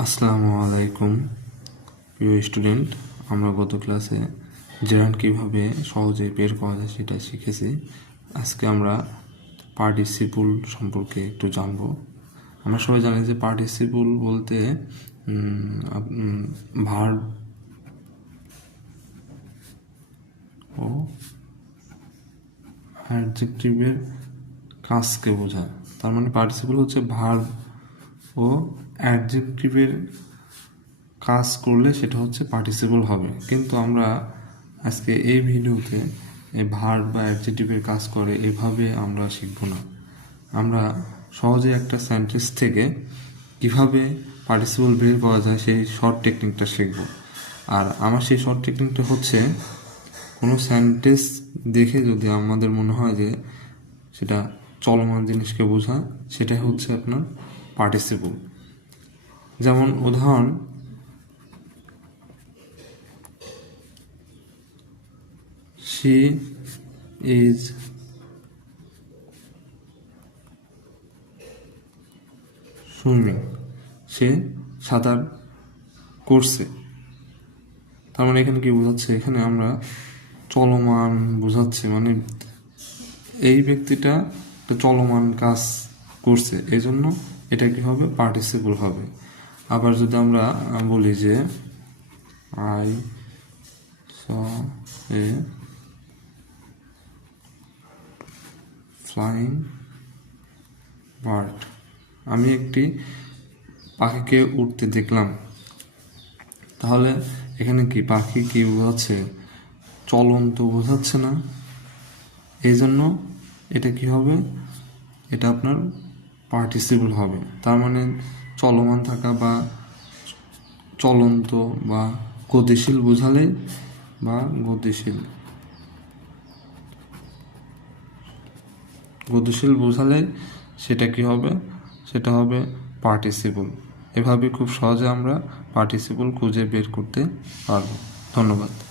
আসসালামু আলাইকুম, প্রিয় স্টুডেন্ট। আমরা গত ক্লাসে জেরান কীভাবে সহজে বের করা যায় সেটা শিখেছি। আজকে আমরা পার্টিসিপুল সম্পর্কে একটু জানব। আমরা সবাই জানি যে পার্টিসিপুল বলতে ভার্ব ও অ্যাডজেক্টিভের কাজকে বোঝায়। তার মানে পার্টিসিপল হচ্ছে ভার্ব ও অ্যাডজেক্টিভের কাজ করলে সেটা হচ্ছে পার্টিসিপল হবে। কিন্তু আমরা আজকে এই ভিডিওতে এই ভার্ব বা অ্যাডজেক্টিভের কাজ করে এভাবে আমরা শিখব না। আমরা সহজে একটা সেন্টেন্স থেকে কীভাবে পার্টিসিপল বের করা যায় সেই শর্ট টেকনিকটা শিখব। আর আমার সেই শর্ট টেকনিকটা হচ্ছে কোনো সেন্টেন্স দেখে যদি আমাদের মনে হয় যে সেটা চলমান জিনিসকে বোঝা সেটা হচ্ছে আপনার পার্টিসিপল যেমন উদাহরণ শি ইজ সুইমিং সে সাঁতার করছে। তার মানে এখানে কি বোঝাচ্ছে? এখানে আমরা চলমান বোঝাচ্ছে। মানে এই ব্যক্তিটা চলমান কাজ করছে। এই জন্য এটা কি হবে? পার্টিসিপল হবে। আবার যদি আমরা বলি যে I, saw, a, flying bird. আমি একটি পাখিকে উঠতে দেখলাম। তাহলে এখানে কি পাখি কি বোঝাচ্ছে? চলন্ত বোঝাচ্ছে না। এই জন্য এটা কি হবে? এটা আপনার পার্টিসিপল হবে। তার মানে চলমান থাকা বা চলন্ত বা গতিশীল বোঝালে বা গতিশীল। গতিশীল বোঝালে সেটা কি হবে? সেটা হবে পার্টিসিপল এভাবে খুব সহজে আমরা পার্টিসিপল খুঁজে বের করতে পারব। ধন্যবাদ।